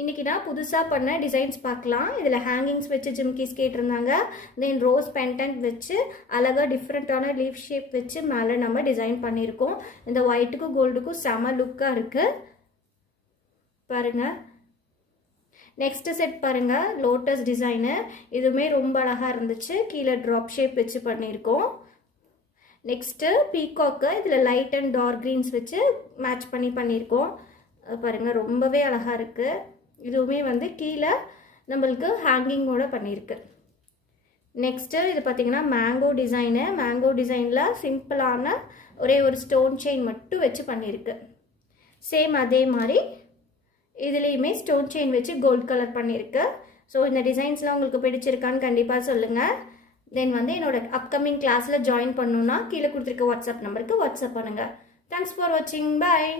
இன்றைக்கி நான் புதுசாக பண்ண டிசைன்ஸ் பார்க்கலாம். இதில் ஹேங்கிங்ஸ் வச்சு ஜிம்கிஸ் கேட்டிருந்தாங்க. தென் ரோஸ் பெண்டன்ட் வச்சு அழகாக டிஃப்ரெண்ட்டான லீஃப் ஷேப் வச்சு மேலே நம்ம டிசைன் பண்ணியிருக்கோம். இந்த ஒயிட்டுக்கும் கோல்டுக்கும் செம லுக்காக இருக்குது பாருங்கள். நெக்ஸ்ட் செட் பாருங்கள், லோட்டஸ் டிசைனு. இதுவுமே ரொம்ப அழகாக இருந்துச்சு. கீழே ட்ராப் ஷேப் வச்சு பண்ணியிருக்கோம். Next peacock. இதில் லைட் அண்ட் டார்க் க்ரீன்ஸ் வச்சு மேட்ச் பண்ணியிருக்கோம் பாருங்கள். ரொம்பவே அழகாக இருக்குது. இதுவுமே வந்து கீழே நம்மளுக்கு ஹேங்கிங்கோட பண்ணியிருக்கு. நெக்ஸ்ட்டு இது பார்த்திங்கன்னா மேங்கோ டிசைனு. மேங்கோ டிசைனில் சிம்பிளான ஒரே ஒரு ஸ்டோன் செயின் மட்டும் வச்சு பண்ணியிருக்கு. சேம் அதே மாதிரி இதுலேயுமே ஸ்டோன் செயின் வச்சு கோல்ட் கலர் பண்ணியிருக்கு. ஸோ இந்த டிசைன்ஸ்லாம் உங்களுக்கு பிடிச்சிருக்கான்னு கண்டிப்பாக சொல்லுங்கள். தென் வந்து என்னோட அப்கமிங் கிளாஸில் ஜாயின் பண்ணணுன்னா கீழே கொடுத்துருக்க வாட்ஸ்அப் நம்பருக்கு வாட்ஸ்அப் பண்ணுங்கள். தேங்க்ஸ் ஃபார் வாட்சிங். பாய்.